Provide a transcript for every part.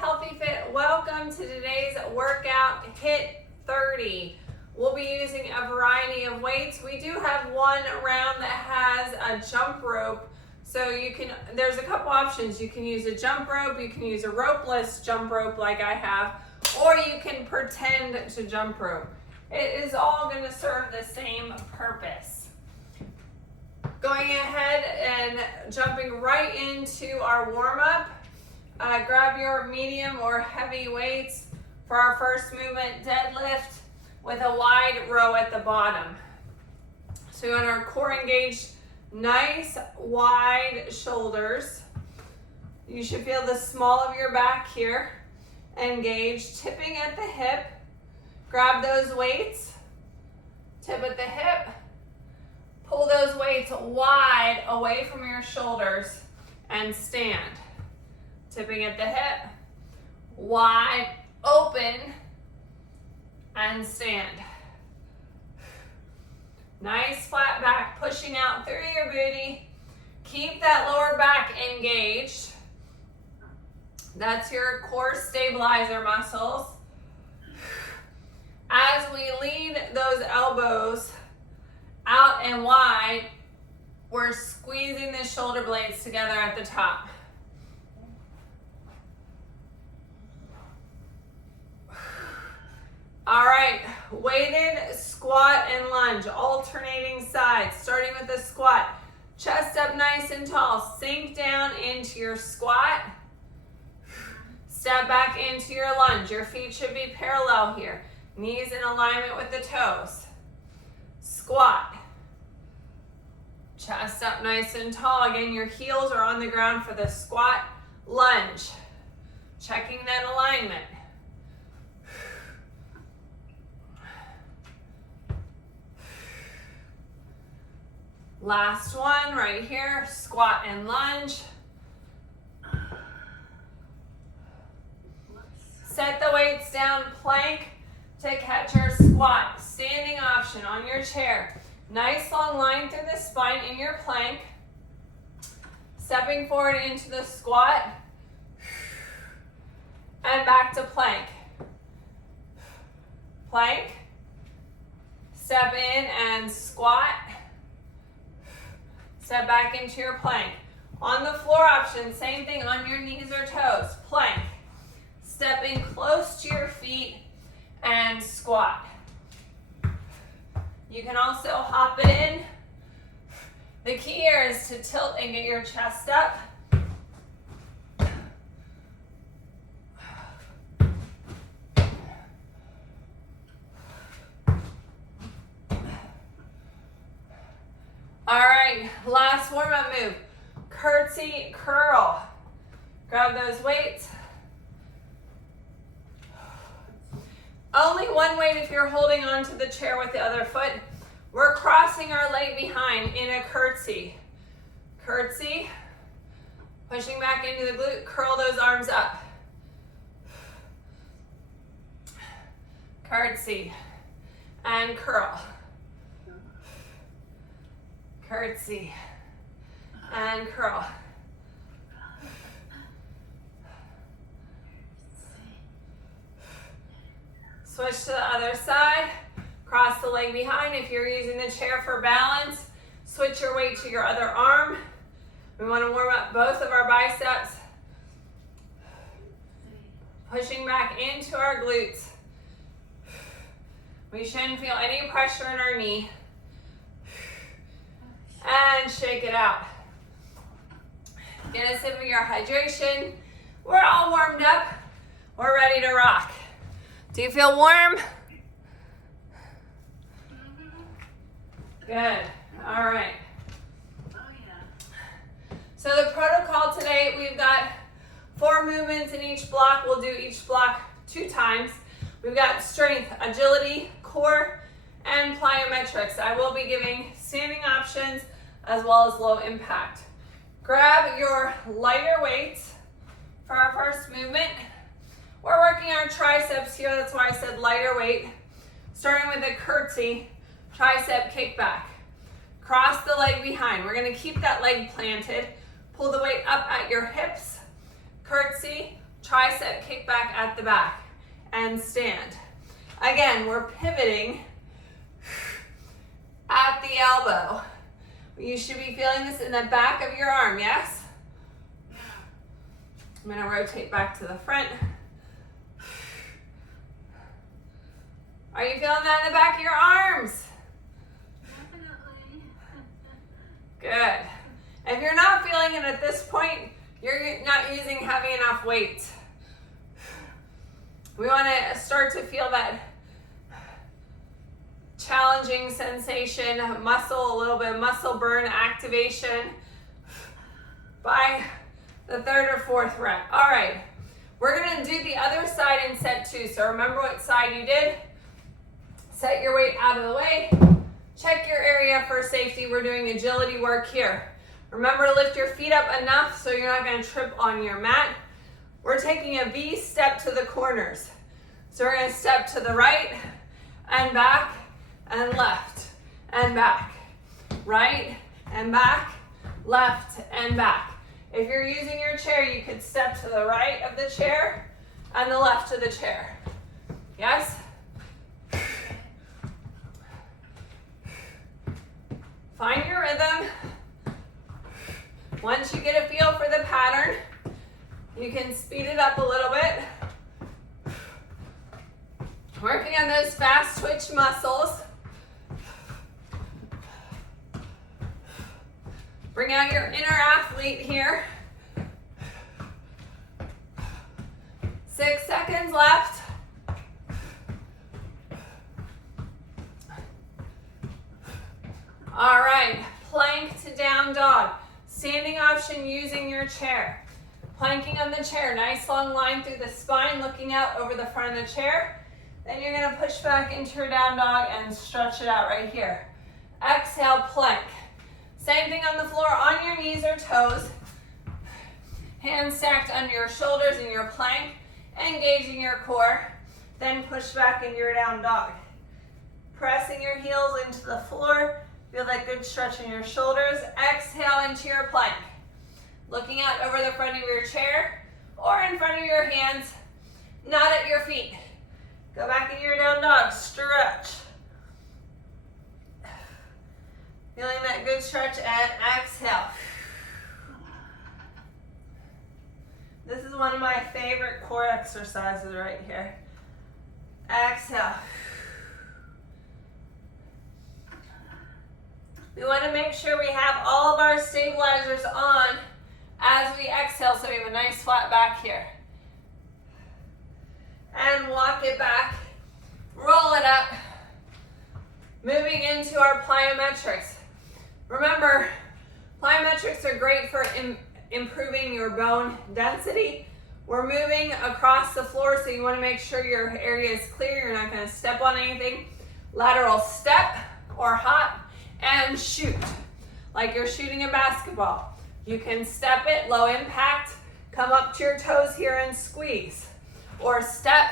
Healthy Fit. Welcome to today's workout, HIIT-30. We'll be using a variety of weights. We do have one round that has a jump rope. So there's a couple options. You can use a jump rope, you can use a ropeless jump rope like I have, or you can pretend to jump rope. It is all going to serve the same purpose. Going ahead and jumping right into our warm-up. Grab your medium or heavy weights for our first movement, deadlift with a wide row at the bottom. So you want our core engaged, nice wide shoulders. You should feel the small of your back here engaged, tipping at the hip. Grab those weights, tip at the hip, pull those weights wide away from your shoulders and stand. Tipping at the hip, wide open, and stand. Nice flat back, pushing out through your booty. Keep that lower back engaged. That's your core stabilizer muscles. As we lead those elbows out and wide, we're squeezing the shoulder blades together at the top. All right, weighted squat and lunge, alternating sides, starting with the squat. Chest up nice and tall, sink down into your squat. Step back into your lunge. Your feet should be parallel here. Knees in alignment with the toes. Squat. Chest up nice and tall. Again, your heels are on the ground for the squat. Lunge. Checking that alignment. Last one right here, squat and lunge. Set the weights down, plank to catch our squat. Standing option on your chair. Nice long line through the spine in your plank. Stepping forward into the squat. And back to plank. Plank. Step in and squat. Step back into your plank. On the floor option, same thing on your knees or toes. Plank. Stepping close to your feet and squat. You can also hop it in. The key here is to tilt and get your chest up. All right, last warm-up move. Curtsy curl. Grab those weights. Only one weight if you're holding onto the chair with the other foot. We're crossing our leg behind in a curtsy. Curtsy. Pushing back into the glute, curl those arms up. Curtsy. And curl. Curtsy. And curl. Switch to the other side. Cross the leg behind. If you're using the chair for balance, switch your weight to your other arm. We want to warm up both of our biceps. Pushing back into our glutes. We shouldn't feel any pressure in our knee. And shake it out. Get a sip of your hydration. We're all warmed up. We're ready to rock. Do you feel warm? Good. All right. Oh, yeah. So the protocol today, we've got 4 movements in each block. We'll do each block 2 times. We've got strength, agility, core, and plyometrics. I will be giving standing options as well as low impact. Grab your lighter weights for our first movement. We're working our triceps here, that's why I said lighter weight. Starting with a curtsy, tricep kickback. Cross the leg behind. We're gonna keep that leg planted. Pull the weight up at your hips. Curtsy, tricep kickback at the back, and stand. Again, we're pivoting at the elbow. You should be feeling this in the back of your arm, yes? I'm gonna rotate back to the front. Are you feeling that in the back of your arms? Definitely. Good. If you're not feeling it at this point, you're not using heavy enough weights. We want to start to feel that challenging sensation of muscle, a little bit of muscle burn activation by the third or fourth rep. All right, we're going to do the other side in set 2. So remember what side you did. Set your weight out of the way. Check your area for safety. We're doing agility work here. Remember to lift your feet up enough so you're not going to trip on your mat. We're taking a V step to the corners. So we're going to step to the right and back and left and back. Right and back, left and back. If you're using your chair, you could step to the right of the chair and the left of the chair. Yes? Find your rhythm. Once you get a feel for the pattern, you can speed it up a little bit. Working on those fast twitch muscles. Bring out your inner athlete here. 6 seconds left. All right, plank to down dog. Standing option using your chair. Planking on the chair, nice long line through the spine, looking out over the front of the chair. Then you're gonna push back into your down dog and stretch it out right here. Exhale, plank. Same thing on the floor, on your knees or toes. Hands stacked under your shoulders in your plank, engaging your core. Then push back into your down dog. Pressing your heels into the floor. Feel that good stretch in your shoulders. Exhale into your plank. Looking out over the front of your chair or in front of your hands, not at your feet. Go back into your down dog, stretch. Feeling that good stretch and exhale. This is one of my favorite core exercises right here. Exhale. We want to make sure we have all of our stabilizers on as we exhale so we have a nice flat back here. And walk it back, roll it up. Moving into our plyometrics. Remember, plyometrics are great for improving your bone density. We're moving across the floor, so you want to make sure your area is clear. You're not going to step on anything. Lateral step or hop and shoot, like you're shooting a basketball. You can step it, low impact, come up to your toes here and squeeze, or step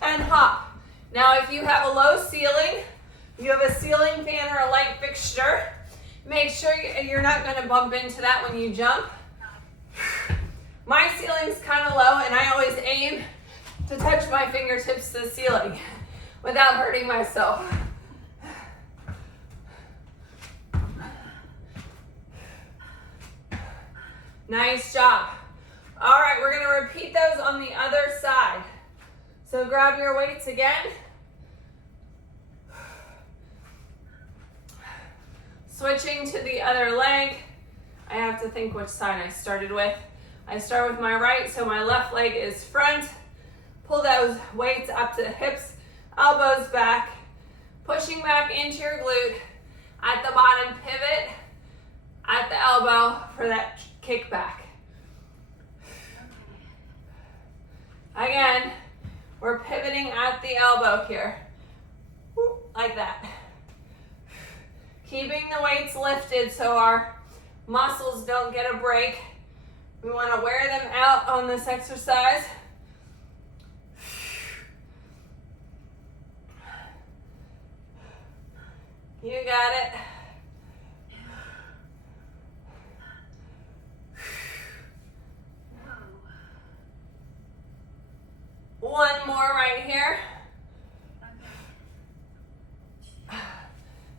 and hop. Now, if you have a low ceiling, you have a ceiling fan or a light fixture, make sure you're not going to bump into that when you jump. My ceiling's kind of low, and I always aim to touch my fingertips to the ceiling without hurting myself. Nice job. All right, we're going to repeat those on the other side. So grab your weights again. Switching to the other leg. I have to think which side I started with. I start with my right, so my left leg is front. Pull those weights up to the hips, elbows back, pushing back into your glute. At the bottom, pivot at the elbow for that kickback. Again, we're pivoting at the elbow here, like that. Keeping the weights lifted so our muscles don't get a break. We want to wear them out on this exercise. You got it. One more right here.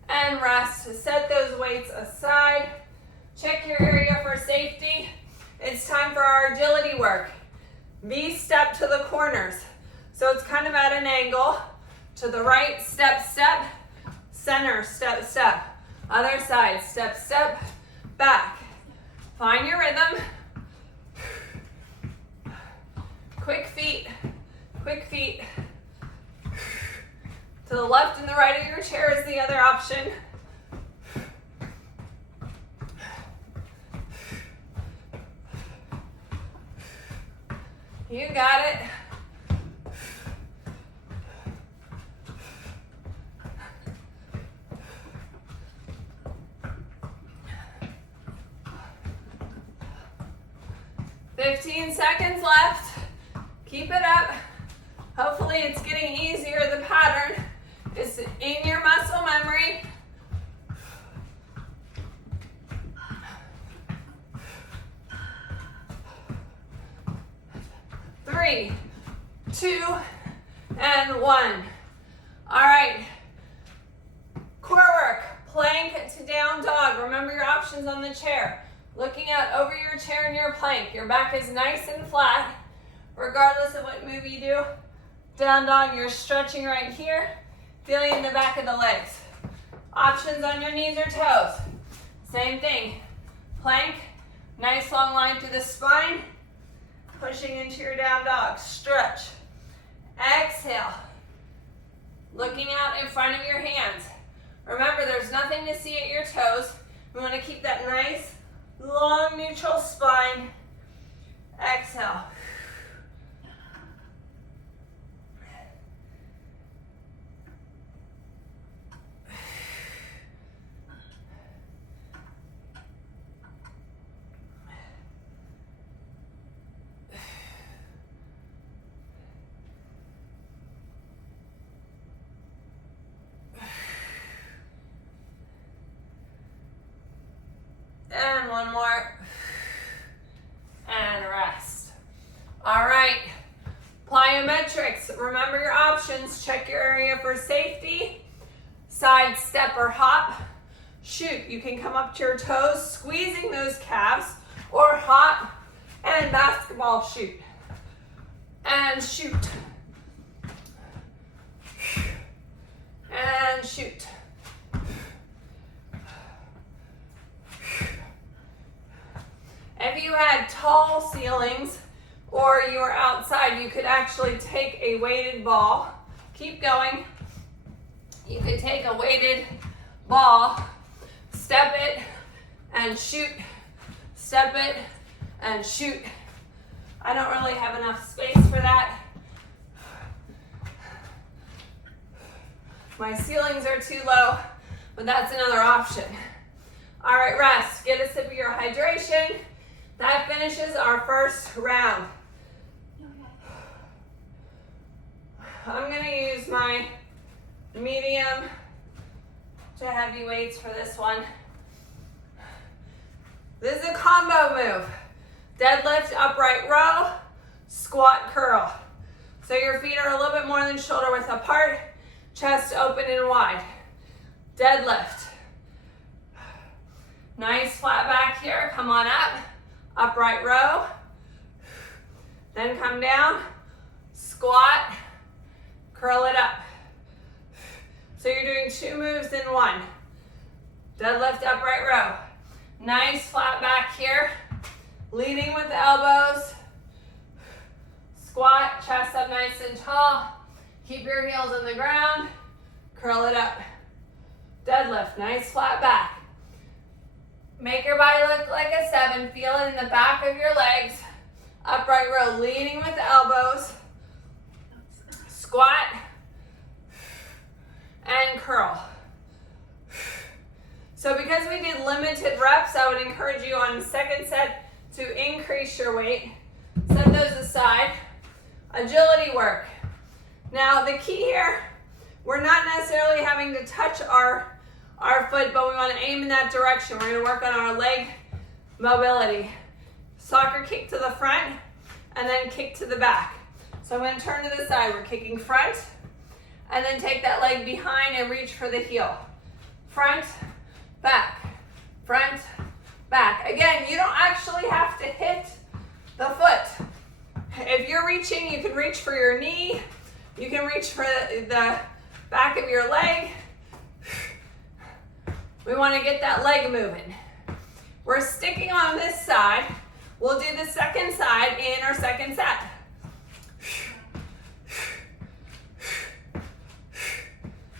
And rest. Set those weights aside. Check your area for safety. It's time for our agility work. V-step to the corners. So it's kind of at an angle. To the right, step, step. Center, step, step. Other side, step, step. Back. Find your rhythm. Quick feet. Quick feet. To the left and the right of your chair is the other option. You got it. Seconds left. Keep it up. Hopefully it's getting easier. The pattern is in your muscle memory. Three, 2, and 1. All right. Core work. Plank to down dog. Remember your options on the chair. Looking out over your chair in your plank. Your back is nice and flat, regardless of what move you do. Down dog, you're stretching right here, feeling the back of the legs. Options on your knees or toes. Same thing. Plank, nice long line through the spine, pushing into your down dog. Stretch. Exhale. Looking out in front of your hands. Remember, there's nothing to see at your toes. We want to keep that nice, long neutral spine. Exhale. And one more. And rest. All right. Plyometrics. Remember your options. Check your area for safety. Side step or hop. Shoot. You can come up to your toes, squeezing those calves, or hop and basketball shoot. And shoot. And shoot. If you had tall ceilings or you were outside, you could actually take a weighted ball. Keep going. You could take a weighted ball, step it and shoot, step it and shoot. I don't really have enough space for that. My ceilings are too low, but that's another option. All right, rest. Get a sip of your hydration. That finishes our first round. I'm going to use my medium to heavy weights for this one. This is a combo move. Deadlift, upright row, squat, curl. So your feet are a little bit more than shoulder width apart, chest open and wide. Deadlift. Nice flat back here. Come on up. Upright row, then come down, squat, curl it up. So you're doing 2 moves in 1. Deadlift, upright row. Nice flat back here, leading with the elbows. Squat, chest up nice and tall. Keep your heels on the ground, curl it up. Deadlift, nice flat back. Make your body look like a 7. Feel it in the back of your legs. Upright row, leaning with the elbows. Squat. And curl. So because we did limited reps, I would encourage you on the second set to increase your weight. Set those aside. Agility work. Now the key here, we're not necessarily having to touch our foot, but we want to aim in that direction. We're going to work on our leg mobility. Soccer kick to the front and then kick to the back. So I'm going to turn to the side. We're kicking front, and then take that leg behind and reach for the heel. Front, back, front, back. Again, you don't actually have to hit the foot. If you're reaching, you can reach for your knee. You can reach for the back of your leg. We want to get that leg moving. We're sticking on this side. We'll do the second side in our second set.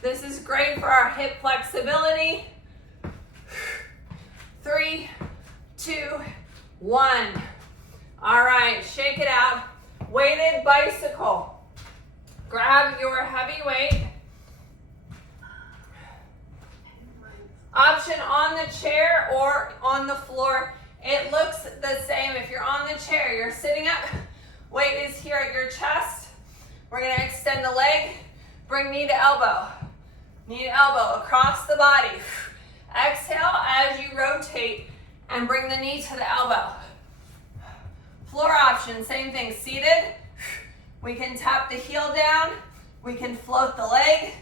This is great for our hip flexibility. 3, 2, 1. All right, shake it out. Weighted bicycle. Grab your heavy weight. Option on the chair or on the floor. It looks the same. If you're on the chair, you're sitting up. Weight is here at your chest. We're going to extend the leg. Bring knee to elbow. Knee to elbow across the body. Exhale as you rotate and bring the knee to the elbow. Floor option, same thing. Seated. We can tap the heel down. We can float the leg.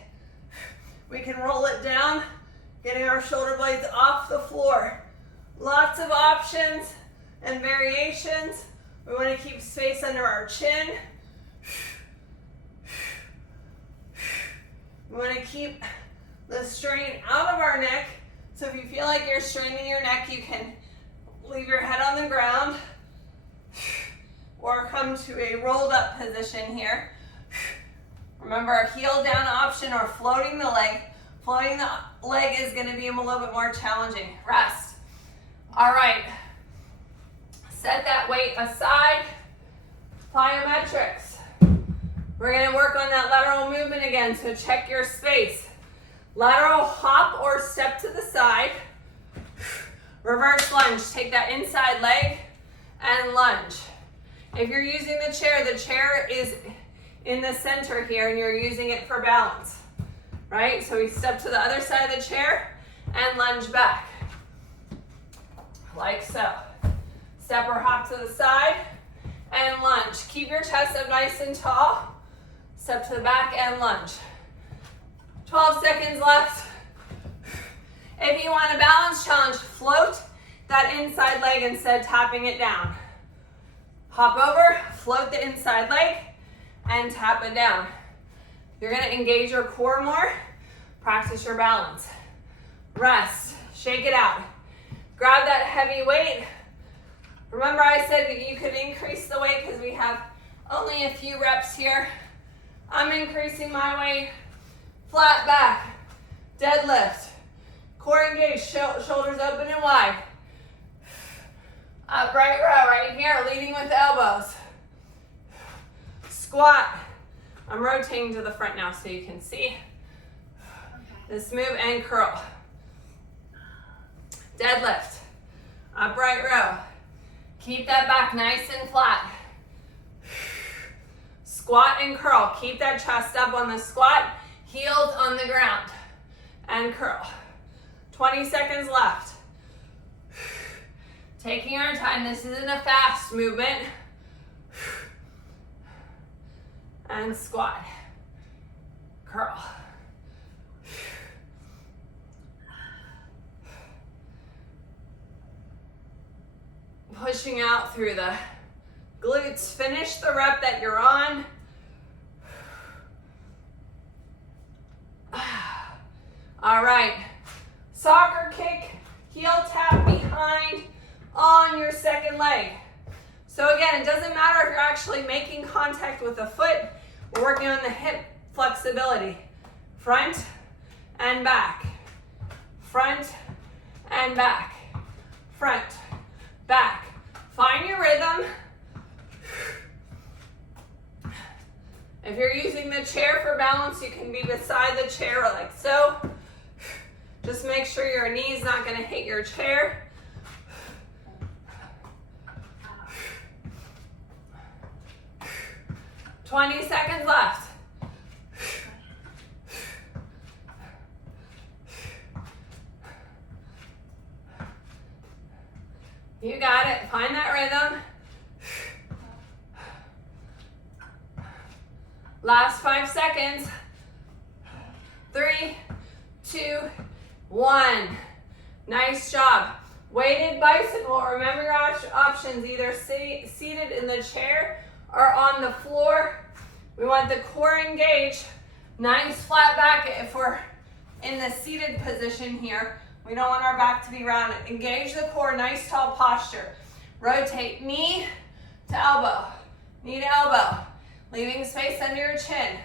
We can roll it down, getting our shoulder blades off the floor. Lots of options and variations. We want to keep space under our chin. We want to keep the strain out of our neck. So if you feel like you're straining your neck, you can leave your head on the ground or come to a rolled up position here. Remember, a heel down option or floating the leg. Floating the leg is going to be a little bit more challenging. Rest. All right. Set that weight aside. Plyometrics. We're going to work on that lateral movement again, so check your space. Lateral hop or step to the side. Reverse lunge. Take that inside leg and lunge. If you're using the chair is in the center here and you're using it for balance, right? So we step to the other side of the chair and lunge back, like so. Step or hop to the side and lunge. Keep your chest up nice and tall. Step to the back and lunge. 12 seconds left. If you want a balance challenge, float that inside leg instead of tapping it down. Hop over, float the inside leg, and tap it down. You're going to engage your core more. Practice your balance. Rest. Shake it out. Grab that heavy weight. Remember I said that you could increase the weight because we have only a few reps here. I'm increasing my weight. Flat back. Deadlift. Core engaged. Shoulders open and wide. Upright row right here, leading with the elbows. Squat. I'm rotating to the front now so you can see this move, and curl. Deadlift. Upright row. Keep that back nice and flat. Squat and curl. Keep that chest up on the squat, heels on the ground, and curl. 20 seconds left. Taking our time. This isn't a fast movement. And squat. Curl. Pushing out through the glutes. Finish the rep that you're on. All right. Soccer kick, heel tap behind on your second leg. So again, it doesn't matter if you're actually making contact with the foot. We're working on the hip flexibility. Front and back. Front and back. Front, back. Find your rhythm. If you're using the chair for balance, you can be beside the chair like so. Just make sure your knee's not going to hit your chair. $20 seconds left. You got it. Find that rhythm. Last 5 seconds. 3, 2, 1. Nice job. Weighted bicycle. Remember your options, either seated in the chair or on the floor. We want the core engaged. Nice flat back if we're in the seated position here. We don't want our back to be rounded. Engage the core, nice tall posture. Rotate knee to elbow, knee to elbow. Leaving space under your chin.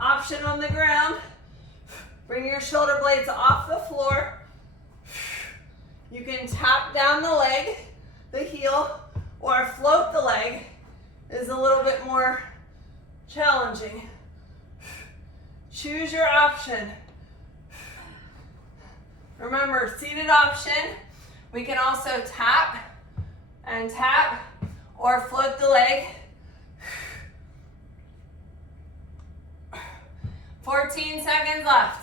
Option on the ground. Bring your shoulder blades off the floor. You can tap down the leg, the heel, or float the leg. Is a little bit more challenging. Choose your option. Remember, seated option. We can also tap and tap or float the leg. 14 seconds left.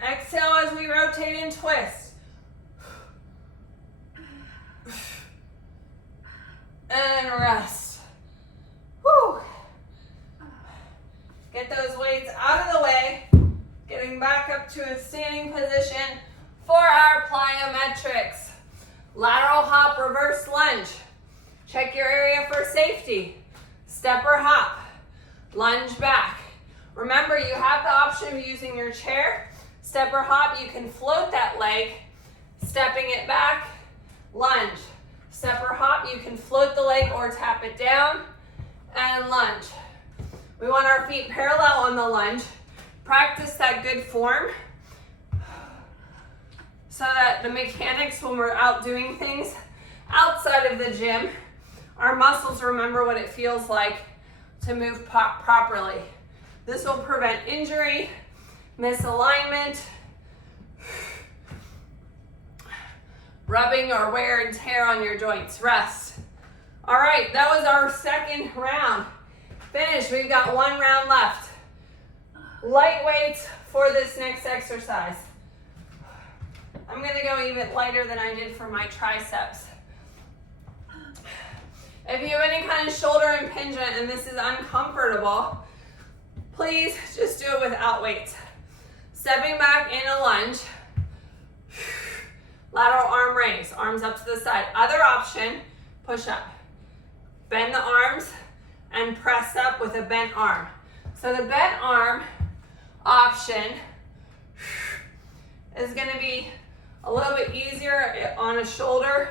Exhale as we rotate and twist. And rest. Whew. Get those weights out of the way. Getting back up to a standing position for our plyometrics. Lateral hop, reverse lunge. Check your area for safety. Step or hop. Lunge back. Remember, you have the option of using your chair. Step or hop, you can float that leg. Stepping it back, lunge. Step or hop, you can float the leg or tap it down and lunge. We want our feet parallel on the lunge. Practice that good form so that the mechanics when we're out doing things outside of the gym, our muscles remember what it feels like to move properly. This will prevent injury, misalignment, rubbing or wear and tear on your joints. Rest. All right, that was our second round. Finished. We've got 1 round left. Light weights for this next exercise. I'm going to go even lighter than I did for my triceps. If you have any kind of shoulder impingement and this is uncomfortable, please just do it without weights. Stepping back in a lunge. Lateral arm raise, arms up to the side. Other option, push up. Bend the arms and press up with a bent arm. So the bent arm option is going to be a little bit easier on a shoulder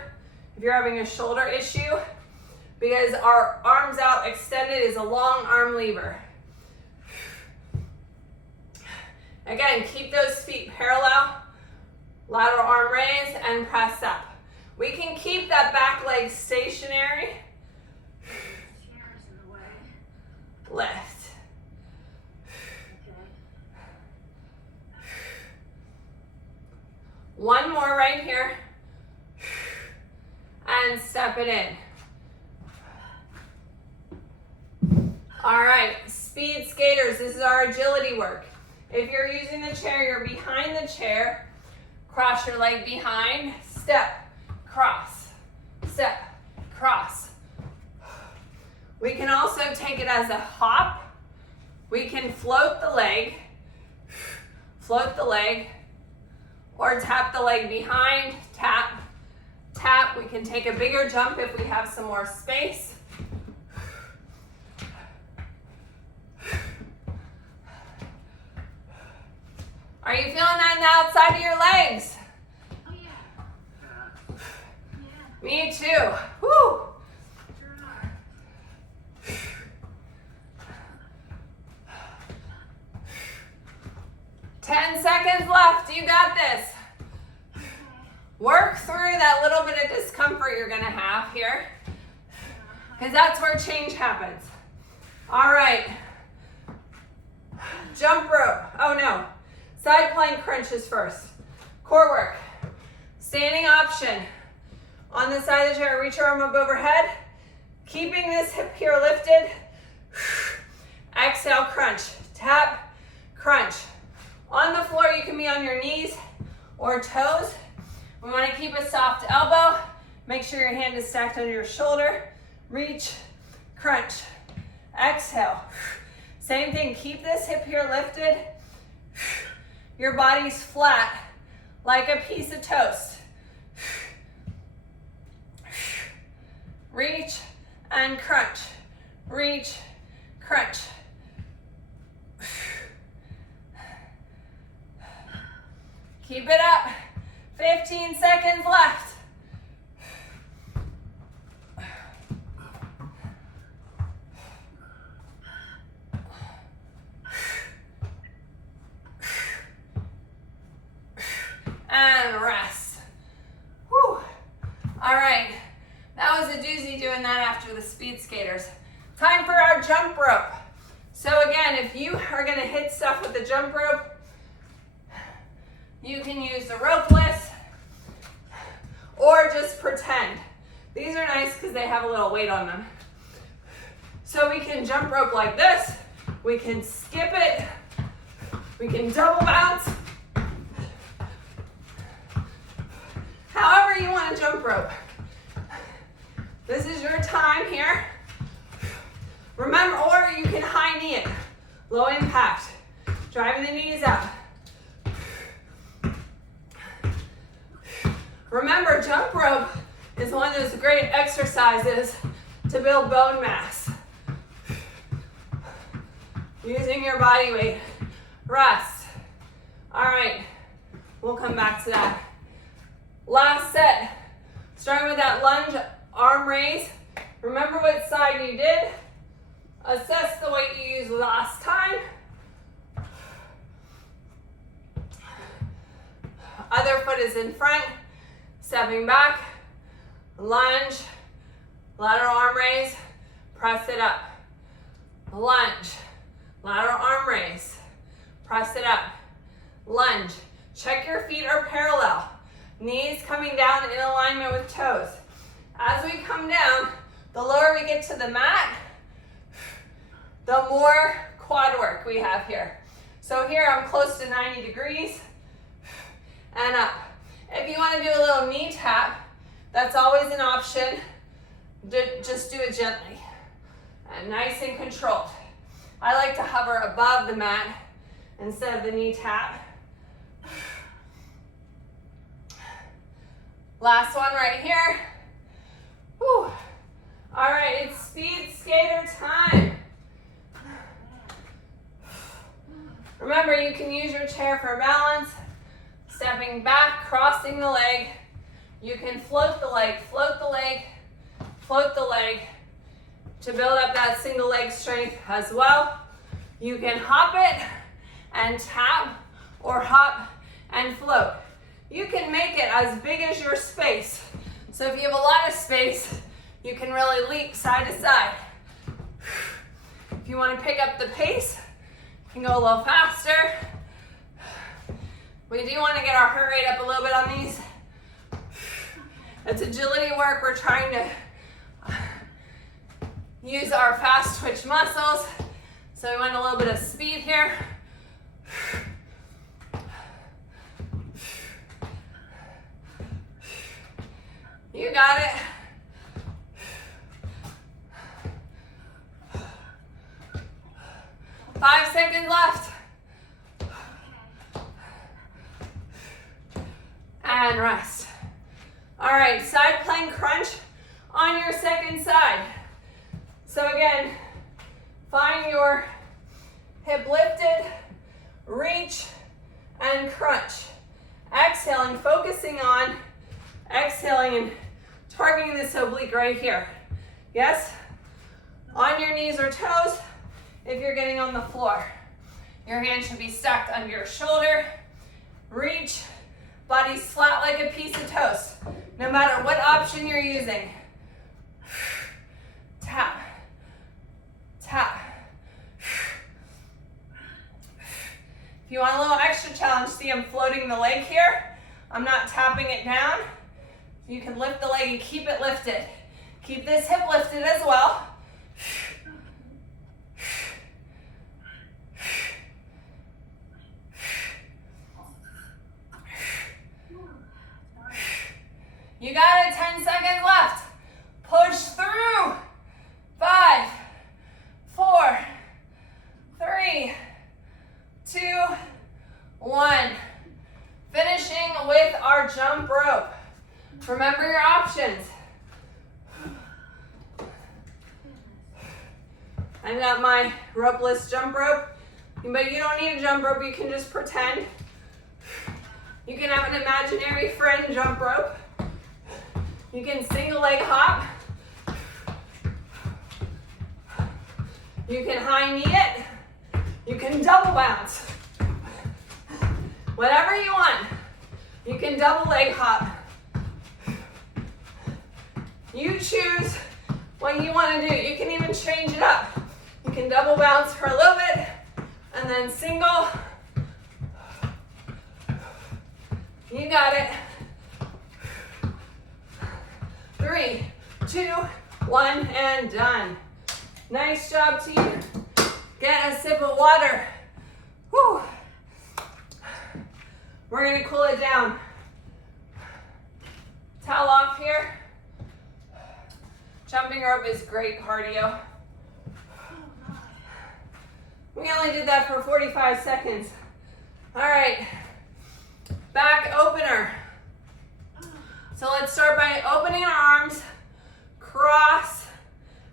if you're having a shoulder issue, because our arms out extended is a long arm lever. Again, keep those feet parallel, lateral arm raise, and press up. We can keep that back leg stationary. Chair's in the way. Lift. Okay. One more right here. And step it in. All right, speed skaters, this is our agility work. If you're using the chair, you're behind the chair. Cross your leg behind, step, cross, step, cross. We can also take it as a hop. We can float the leg, or tap the leg behind, tap, tap. We can take a bigger jump if we have some more space. Are you feeling that in the outside of your legs? Oh yeah. Yeah. Me too. Woo! Sure are. 10 seconds left. You got this. Okay. Work through that little bit of discomfort you're gonna have here, because that's where change happens. All right. Jump rope. Oh no. Side plank crunches first. Core work. Standing option. On the side of the chair, reach your arm up overhead. Keeping this hip here lifted. Exhale, crunch. Tap, crunch. On the floor, you can be on your knees or toes. We want to keep a soft elbow. Make sure your hand is stacked under your shoulder. reach, crunch. Exhale. Same thing, keep this hip here lifted. Your body's flat, like a piece of toast. Reach and crunch. Reach, crunch. Keep it up. 15 seconds left. And rest. Whew. All right, that was a doozy doing that after the speed skaters. Time for our jump rope. So again, if you are gonna hit stuff with the jump rope, you can use the ropeless or just pretend. These are nice because they have a little weight on them. So we can jump rope like this, we can skip it, we can double bounce. However you want to jump rope. This is your time here. Remember, or you can high knee it. Low impact. Driving the knees up. Remember, jump rope is one of those great exercises to build bone mass. Using your body weight. Rest. All right, we'll come back to that. Last set, starting with that lunge arm raise. Remember what side you did. Assess the weight you used last time. Other foot is in front, stepping back, lunge, lateral arm raise, press it up. Lunge, lateral arm raise, press it up. Lunge, check your feet are parallel. Knees coming down in alignment with toes. As we come down, the lower we get to the mat, the more quad work we have here. So here I'm close to 90 degrees and up. If you want to do a little knee tap, that's always an option. Just do it gently and nice and controlled. I like to hover above the mat instead of the knee tap. Last one right here. Whew. All right, it's speed skater time. Remember, you can use your chair for balance. Stepping back, crossing the leg. You can float the leg, float the leg, float the leg to build up that single leg strength as well. You can hop it and tap or hop and float. You can make it as big as your space. So if you have a lot of space, you can really leap side to side. If you want to pick up the pace, you can go a little faster. We do want to get our heart rate up a little bit on these. It's agility work. We're trying to use our fast twitch muscles. So we want a little bit of speed here. You got it. Five seconds left. And rest. All right, side plank crunch on your second side. So again, find your hip lifted, reach, and crunch. Exhaling, focusing on exhaling and targeting this oblique right here. Yes? On your knees or toes if you're getting on the floor. Your hands should be stacked under your shoulder. Reach, body's flat like a piece of toast. No matter what option you're using. Tap, tap. If you want a little extra challenge, see I'm floating the leg here. I'm not tapping it down. You can lift the leg and keep it lifted. Keep this hip lifted as well. You got it, 10 seconds left. Push through. 1. Finishing with our jump rope. Remember your options. I've got my ropeless jump rope, but you don't need a jump rope, you can just pretend. You can have an imaginary friend jump rope. You can single leg hop. You can high knee it. You can double bounce. Whatever you want. You can double leg hop. You choose what you want to do. You can even change it up. You can double bounce for a little bit and then single. You got it. 3, 2, 1, and done. Nice job, team. Get a sip of water. Whew. We're gonna cool it down. Towel off here. Jumping rope is great cardio. We only did that for 45 seconds. All right, back opener. So let's start by opening our arms, cross,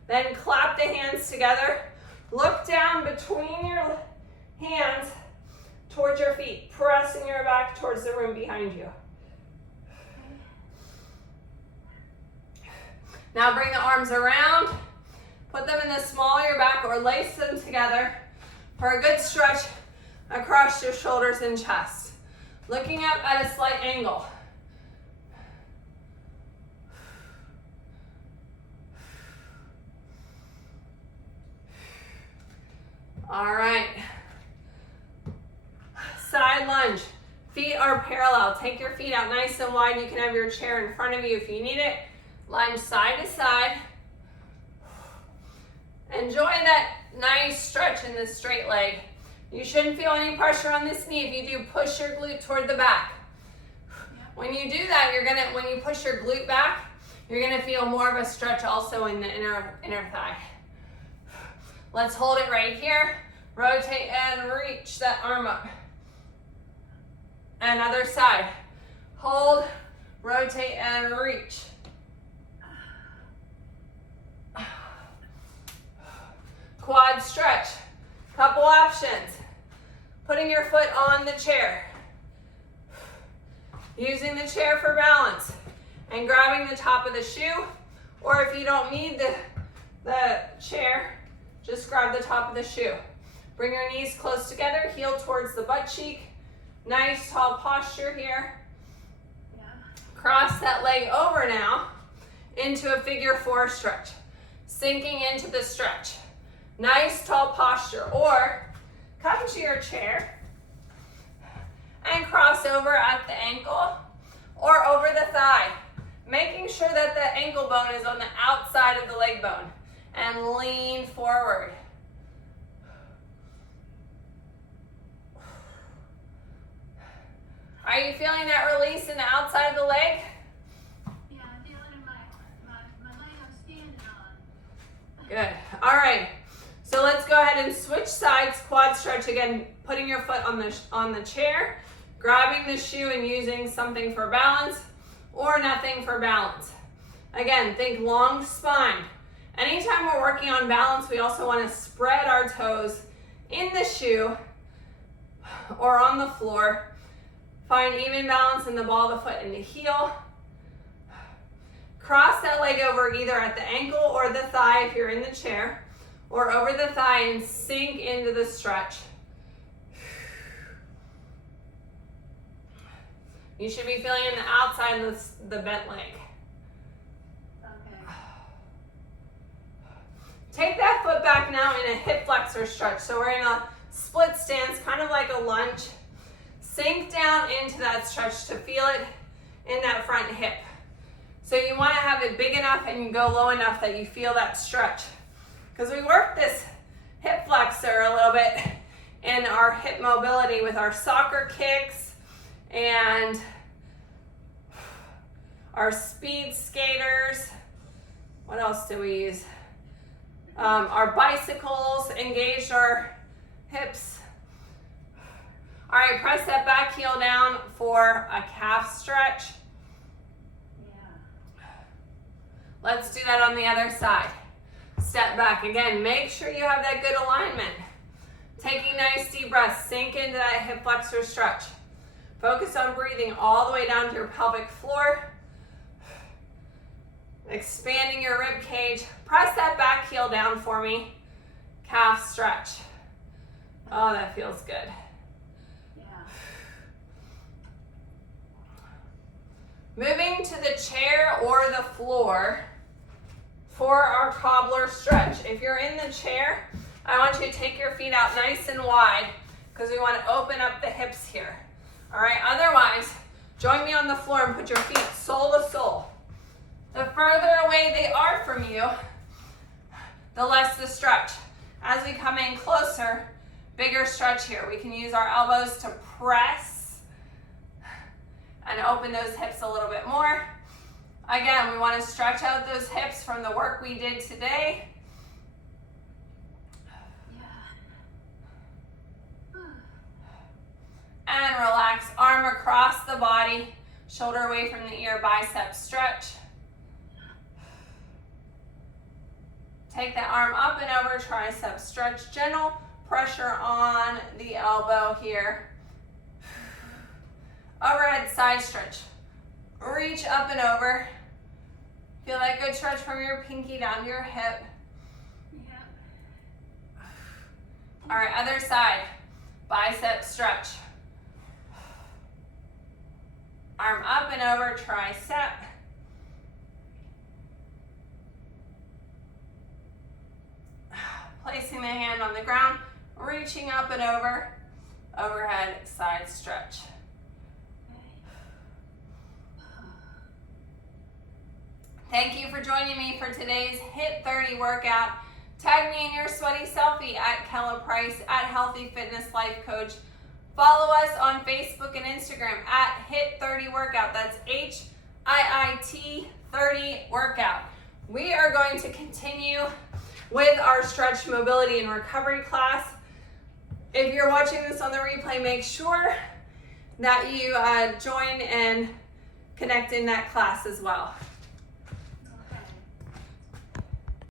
then clap the hands together. Look down between your hands towards your feet, pressing your back towards the room behind you. Now bring the arms around, put them in the small of your back or lace them together for a good stretch across your shoulders and chest. Looking up at a slight angle. All right. Side lunge. Feet are parallel. Take your feet out nice and wide. You can have your chair in front of you if you need it. Lunge side to side. Enjoy that nice stretch in this straight leg. You shouldn't feel any pressure on this knee. If you do, push your glute toward the back. When you do that, when you push your glute back, you're gonna feel more of a stretch also in the inner thigh. Let's hold it right here. Rotate and reach that arm up. And other side. Hold, rotate and reach. Quad stretch. Couple options. Putting your foot on the chair. Using the chair for balance. And grabbing the top of the shoe. Or if you don't need the chair, just grab the top of the shoe. Bring your knees close together, heel towards the butt cheek. Nice tall posture here. Yeah. Cross that leg over now into a figure 4 stretch. Sinking into the stretch. Nice tall posture. Or come to your chair and cross over at the ankle or over the thigh. Making sure that the ankle bone is on the outside of the leg bone. And lean forward. Are you feeling that release in the outside of the leg? Yeah, I'm feeling it in my leg I'm standing on. Good. All right. So let's go ahead and switch sides. Quad stretch again. Putting your foot on the chair, grabbing the shoe and using something for balance or nothing for balance. Again, think long spine. Anytime we're working on balance, we also want to spread our toes in the shoe or on the floor. Find even balance in the ball of the foot and the heel. Cross that leg over either at the ankle or the thigh if you're in the chair, or over the thigh and sink into the stretch. You should be feeling in the outside of the bent leg. Okay. Take that foot back now in a hip flexor stretch. So we're in a split stance, kind of like a lunge. Sink down into that stretch to feel it in that front hip. So you want to have it big enough and you go low enough that you feel that stretch. Because we work this hip flexor a little bit in our hip mobility with our soccer kicks and our speed skaters. What else do we use? Our bicycles engaged our hips. All right, right, press that back heel down for a calf stretch. Yeah. Let's do that on the other side. Step back again. Make sure you have that good alignment. Taking nice deep breaths. Sink into that hip flexor stretch. Focus on breathing all the way down to your pelvic floor. Expanding your rib cage. Press that back heel down for me. Calf stretch. Oh, that feels good. Yeah. Moving to the chair or the floor for our cobbler stretch. If you're in the chair, I want you to take your feet out nice and wide because we want to open up the hips here. All right, otherwise, join me on the floor and put your feet sole to sole. The further away they are from you, the less the stretch. As we come in closer, bigger stretch here. We can use our elbows to press and open those hips a little bit more. Again, we want to stretch out those hips from the work we did today. And relax, arm across the body, shoulder away from the ear, bicep stretch. Take that arm up and over, tricep stretch, gentle pressure on the elbow here. Overhead side stretch. Reach up and over. Feel that good stretch from your pinky down to your hip. Yeah. All right, other side. Bicep stretch. Arm up and over, tricep. Placing the hand on the ground, reaching up and over, overhead side stretch. Thank you for joining me for today's HIIT-30 workout. Tag me in your sweaty selfie at Kella Price at Healthy Fitness Life Coach. Follow us on Facebook and Instagram at HIIT-30 workout. That's HIIT-30 workout. We are going to continue with our stretch, mobility, and recovery class. If you're watching this on the replay, make sure that you join and connect in that class as well.